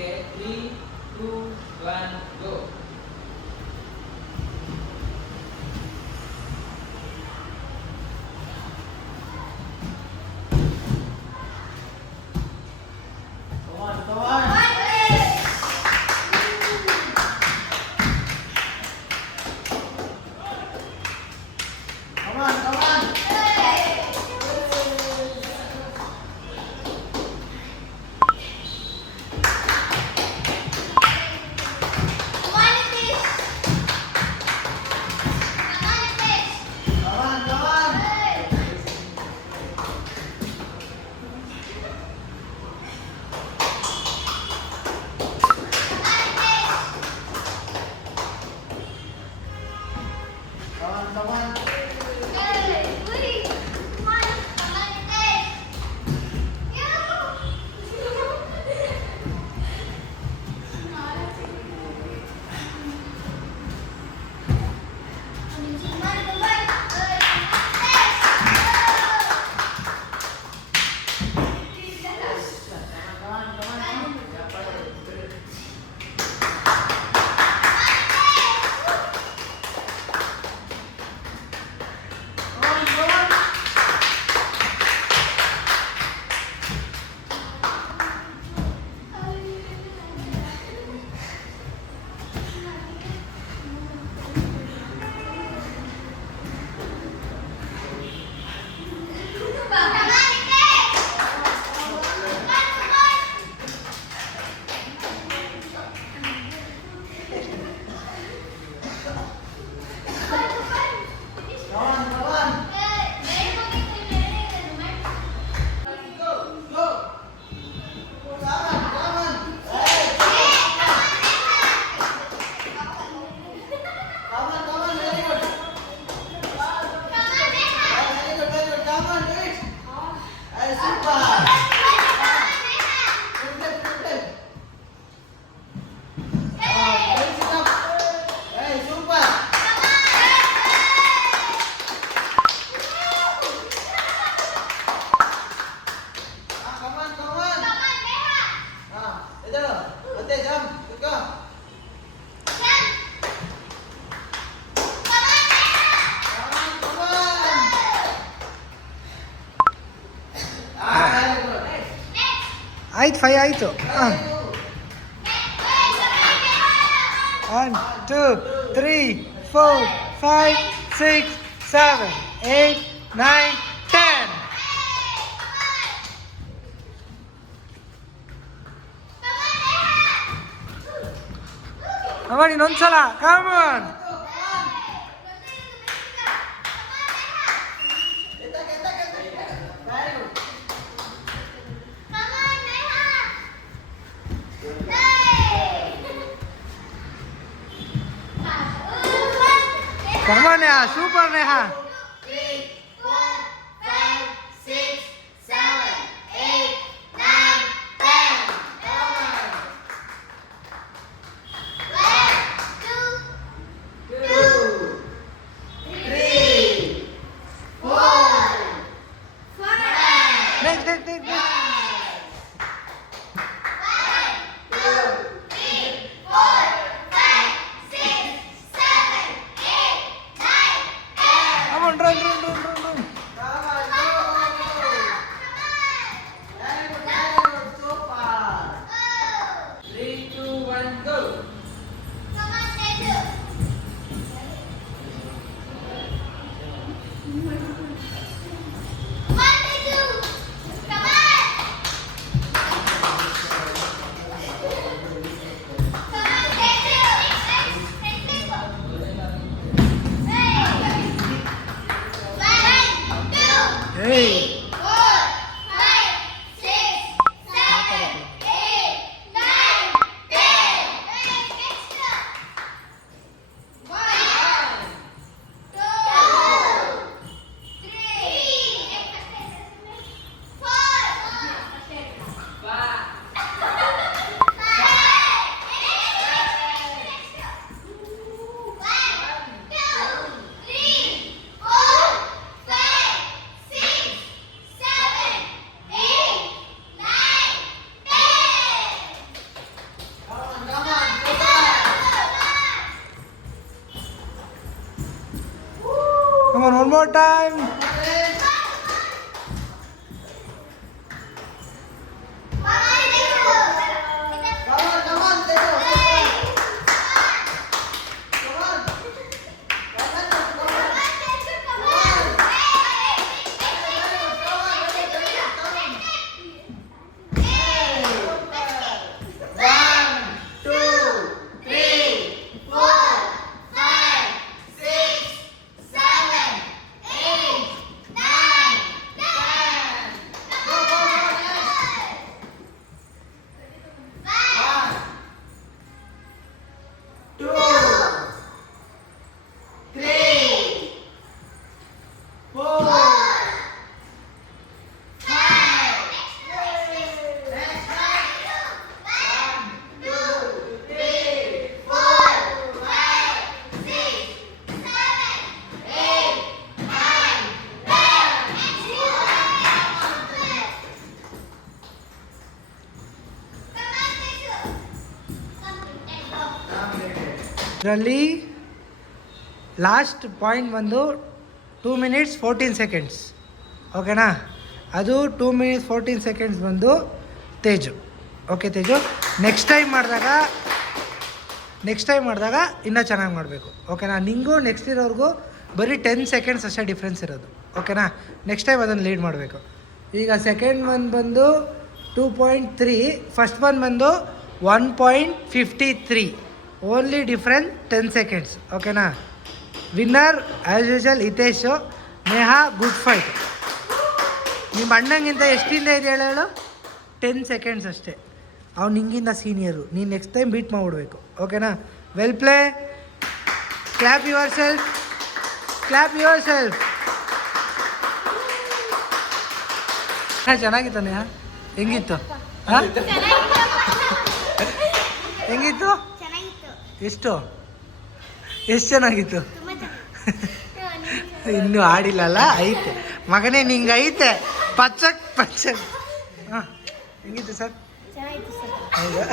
Okay, 3, 2, 1, go. Come on, come on. Come on, come on. Come on, come on. Come on, come on. ಆಯ್ತು 5 ಆಯಿತು. 1 2 3 4 5 6 7 8 9 10. ಅಮ್ಮ ಇನ್ನೊಂದ್ಸಲ common. Come on, Neha. Super, Neha. 3, 4, 5, 6, 7, 8, 9, 10. Come on. 1, 2, 3, 4, 5. Next, next, next, next. 1, 2, 3, 4, 5, 6, 7, 8, 9, 10. Come more time. Come on, Tejo. ಇದರಲ್ಲಿ last point ಬಂದು 2 minutes 14 seconds. ಓಕೆನಾ? ಅದು 2 minutes 14 seconds ಬಂದು ತೇಜು. ಓಕೆ Teju, next time ಮಾಡಿದಾಗ ಇನ್ನೂ ಚೆನ್ನಾಗಿ ಮಾಡಬೇಕು. ಓಕೆನಾ? ನಿಂಗೂ ನೆಕ್ಸ್ಟ್ ಇರೋರ್ಗೂ ಬರೀ 10 seconds ಅಷ್ಟೇ ಡಿಫ್ರೆನ್ಸ್ ಇರೋದು. ಓಕೆನಾ? ನೆಕ್ಸ್ಟ್ ಟೈಮ್ ಅದನ್ನು ಲೀಡ್ ಮಾಡಬೇಕು. ಈಗ ಸೆಕೆಂಡ್ ಒನ್ ಬಂದು 2.3, ಫಸ್ಟ್ ಒನ್ ಬಂದು 1.53. Only difference 10 seconds. ಓಕೆನಾ? Winner as usual Hitesh. Neha good fight. ನಿಮ್ಮ ಅಣ್ಣಂಗಿಂತ ಎಷ್ಟಿಂದ ಇದೆ ಹೇಳು? 10 seconds ಅಷ್ಟೇ. ಅವ್ನು ನಿಂಗಿಂತ ಸೀನಿಯರು. ನೀನು ನೆಕ್ಸ್ಟ್ ಟೈಮ್ ಬೀಟ್ ಮಾಡಿಬಿಡ್ಬೇಕು. ಓಕೆನಾ? Well play. Clap yourself. ಚೆನ್ನಾಗಿತ್ತು ನೇಹಾ. ಹೆಂಗಿತ್ತು? ಹಾಂ, ಹೆಂಗಿತ್ತು? ಎಷ್ಟು ಚೆನ್ನಾಗಿತ್ತು? ಇನ್ನೂ ಆಡಿಲ್ಲಲ್ಲ? ಐತೆ ಮಗನೇ, ನಿಂಗೆ ಐತೆ. ಪಚ್ಚಕ್ ಹಾಂ, ಹೆಂಗಿತ್ತು ಸರ್? ಹೌದಾ?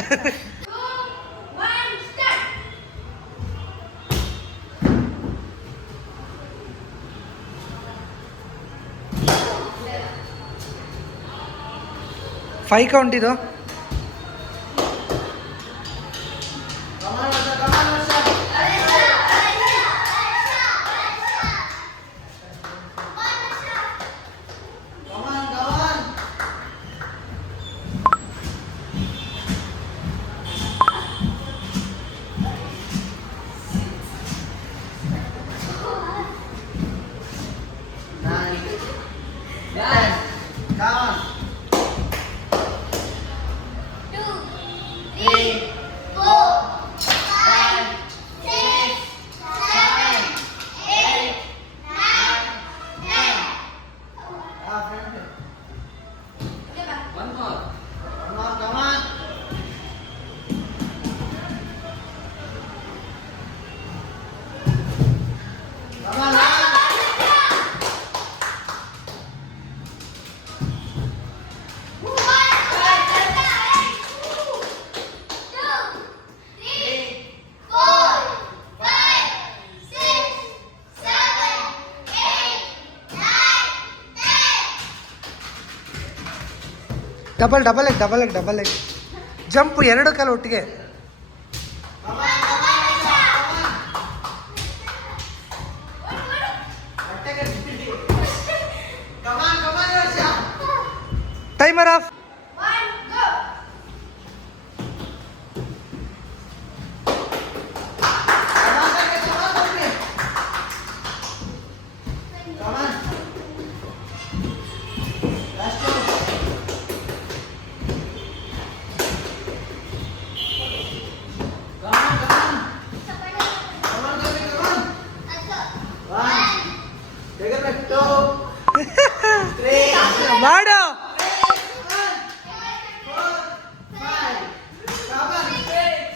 ಫೈವ್ ಕೌಂಟ್ ಇದು. ಡಬಲ್ ಎಗ್ ಜಂಪ್, ಎರಡು ಕಾಲು ಒಟ್ಟಿಗೆ. Timer of. ಮಾಡು.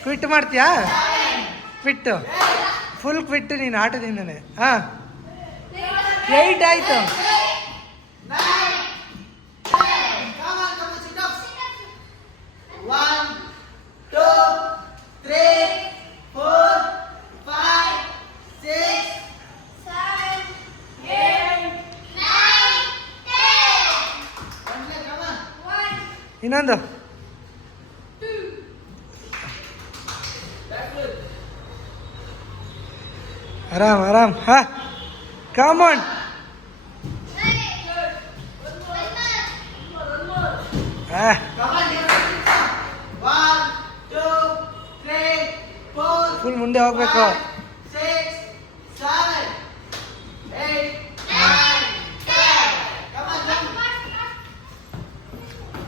ಕ್ವಿಟ್ ಮಾಡ್ತೀಯಾ? ಕ್ವಿಟ್ಟು, ಫುಲ್ ಕ್ವಿಟ್ಟು ನೀನು ಆಟದಿಂದನೇ. ಹಾಂ, 8 ಆಯಿತು. Yeah. ಇನ್ನೊಂದು. ಆರಾಮ್ ಆರಾಮ್. ಹಾ ಕಾಮನ್. ಹಾ Come on, next. 1, 2, 3, 4, ಫುಲ್ ಮುಂದೆ ಹೋಗ್ಬೇಕು. 5, 6, 7, 8, 9, 10. Come on, jump.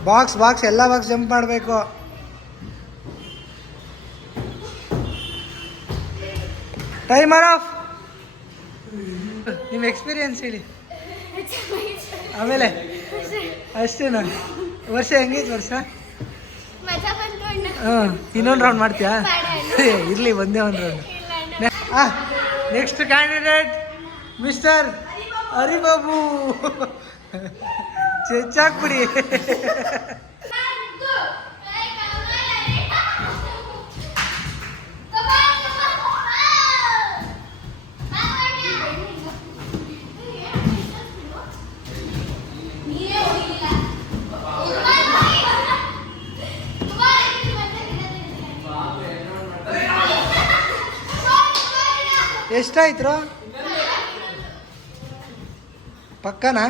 ಬಾಕ್ಸ್ ಎಲ್ಲ ಬಾಕ್ಸ್ ಜಂಪ್ ಮಾಡಬೇಕು. Timer of. ನಿಮ್ಮ ಎಕ್ಸ್ಪೀರಿಯನ್ಸ್ ಹೇಳಿ. ಆಮೇಲೆ ಅಷ್ಟೇನಾ? ವರ್ಷ ಹೆಂಗೈತೆ ವರ್ಷ? ಮಜಾ ಬಂತು ಅಣ್ಣ. ಹಾಂ, ಇನ್ನೊಂದು ರೌಂಡ್ ಮಾಡ್ತೀಯಾ? ಬೇಡ ಅಣ್ಣ. ಇರಲಿ, ಒಂದೇ ಒಂದು ರೌಂಡ್. ಇಲ್ಲ ಅಣ್ಣ. Next candidate mister Haribabu. ಚೆಚ್ಚಾಕ್ಬಿಡಿ. ಎಷ್ಟಾಯ್ತು? ಪಕ್ಕನಾ?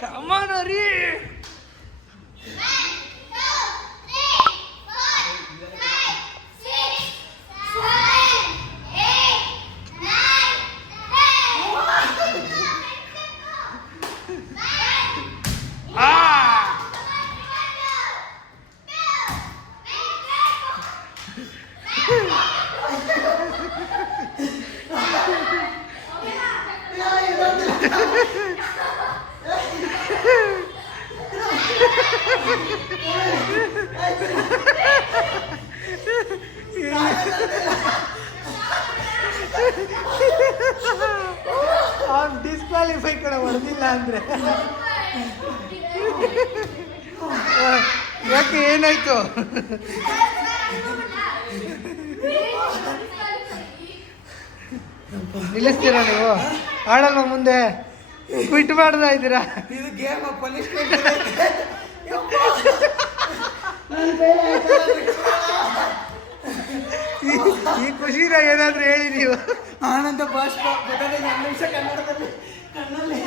ಕಮಾನ್ ಹರಿ. ಅವ್ನು ಡಿಸ್ಕ್ವಾಲಿಫೈ ಕಡೆ ಹೊಡೆದಿಲ್ಲ ಅಂದರೆ. ಯಾಕೆ, ಏನಾಯ್ತು? ನಿಲ್ಲಿಸ್ತೀರಾ ನೀವು? ಆಡಲ್ವ ಮುಂದೆ? ಕ್ವಿಟ್ ಮಾಡ್ತಾ ಇದ್ದೀರಾ? ಇದು ಗೇಮ್ ಪನಿಷ್ಮೆಂಟ್. ಈ ಖುಷಿನ ಏನಾದರೂ ಹೇಳಿ ನೀವು. ಆನಂದ ಬಾಷ್ಪ ಬದಲೇ 2 ನಿಮಿಷ ಕನ್ನಡದಲ್ಲಿ ಕಣ್ಣಲ್ಲಿ.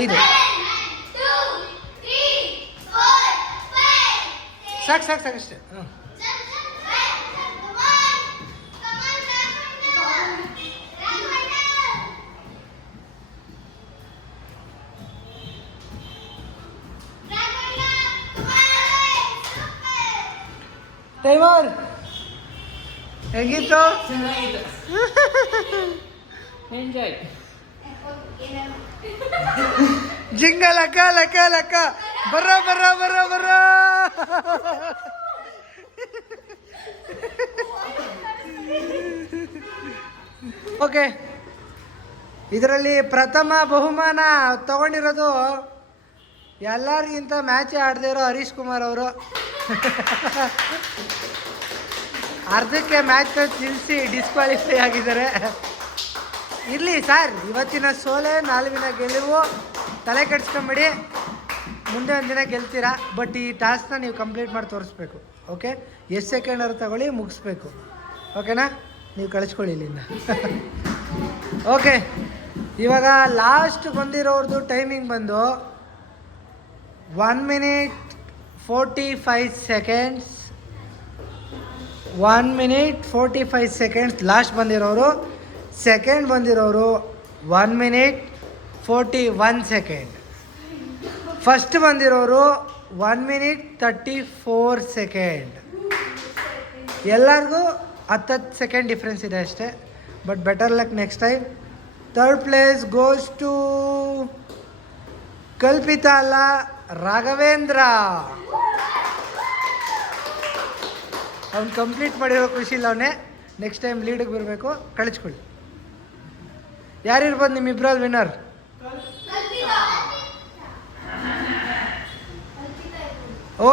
ಐದು. ಸಾಕು ಸಾಕು ಸಾಕು ಅಷ್ಟೇ. ಹ್ಞೂ. ಟೈಮರ್ ಹೇಗಿತ್ತು? ಎಂಜಾಯ್. ಜಿಂಗ ಲಕ ಲಕ ಲಕ ಬರ್ರ ಬರ್ರ ಬರ್ರ ಬರ್ರ. ಓಕೆ, ಇದರಲ್ಲಿ ಪ್ರಥಮ ಬಹುಮಾನ ತಗೊಂಡಿರೋದು ಎಲ್ಲರಿಗಿಂತ ಮ್ಯಾಚೇ ಆಡದೇ ಇರೋ ಹರೀಶ್ ಕುಮಾರ್ ಅವರು. ಅರ್ಧಕ್ಕೆ ಮ್ಯಾಚ್ ನಿಲ್ಲಿಸಿ ಡಿಸ್ಕ್ವಾಲಿಫೈ ಆಗಿದ್ದಾರೆ. ಇರಲಿ ಸರ್, ಇವತ್ತಿನ ಸೋಲೆ ನಾಲ್ವಿನ ಗೆಲುವು, ತಲೆ ಕೆಡ್ಸ್ಕೊಂಬಿಡಿ, ಮುಂದೆ ಒಂದಿನ ಗೆಲ್ತೀರಾ. ಬಟ್ ಈ ಟಾಸ್ಕ್ನ ನೀವು ಕಂಪ್ಲೀಟ್ ಮಾಡಿ ತೋರಿಸ್ಬೇಕು. ಓಕೆ, ಎಷ್ಟು ಸೆಕೆಂಡರು ತಗೊಳ್ಳಿ, ಮುಗಿಸ್ಬೇಕು. ಓಕೆನಾ? ನೀವು ಕಳಿಸ್ಕೊಳ್ಳಿ ಇಲ್ಲಿಂದ. ಓಕೆ, ಇವಾಗ ಲಾಸ್ಟ್ ಬಂದಿರೋರ್ದು ಟೈಮಿಂಗ್ ಬಂದು 1 minute 45 seconds. 1 minute 45 seconds ಲಾಸ್ಟ್ ಬಂದಿರೋರು. ಸೆಕೆಂಡ್ ಬಂದಿರೋರು 1 minute 41 seconds. ಫಸ್ಟ್ ಬಂದಿರೋರು 1 minute 34 seconds. ಎಲ್ಲರಿಗೂ 10 ಸೆಕೆಂಡ್ ಡಿಫ್ರೆನ್ಸ್ ಇದೆ ಅಷ್ಟೇ. But better luck next time. Third place goes to Kalpita ಅಲ್ಲ, ರಾಘವೇಂದ್ರ. ಅವ್ನು ಕಂಪ್ಲೀಟ್ ಮಾಡಿರೋ ಖುಷಿಲ್ಲ ಅವನೇ. ನೆಕ್ಸ್ಟ್ ಟೈಮ್ ಲೀಡಿಗೆ ಬರಬೇಕು. ಕಳಿಸ್ಕೊಳ್ಳಿ. ಯಾರಿರ್ಬೋದು ನಿಮ್ಮಿಬ್ರಲ್ಲಿ ವಿನ್ನರ್?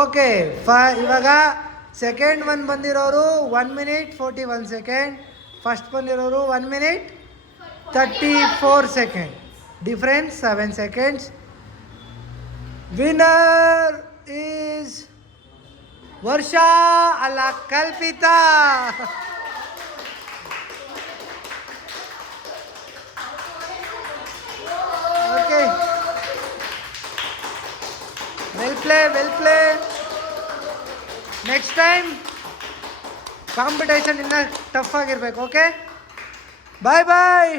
ಓಕೆ, ಇವಾಗ ಸೆಕೆಂಡ್ ಒನ್ ಬಂದಿರೋರು 1 minute 41 seconds. ಫಸ್ಟ್ ಬಂದಿರೋರು 1 minute 34 seconds. Difference 7 seconds. Winner is Varsha ಅಲ್ಲ Kalpita. Okay, well play. Next time competition ಇನ್ನೂ ಟಫ್ ಆಗಿರ್ಬೇಕು. ಓಕೆ, ಬಾಯ್.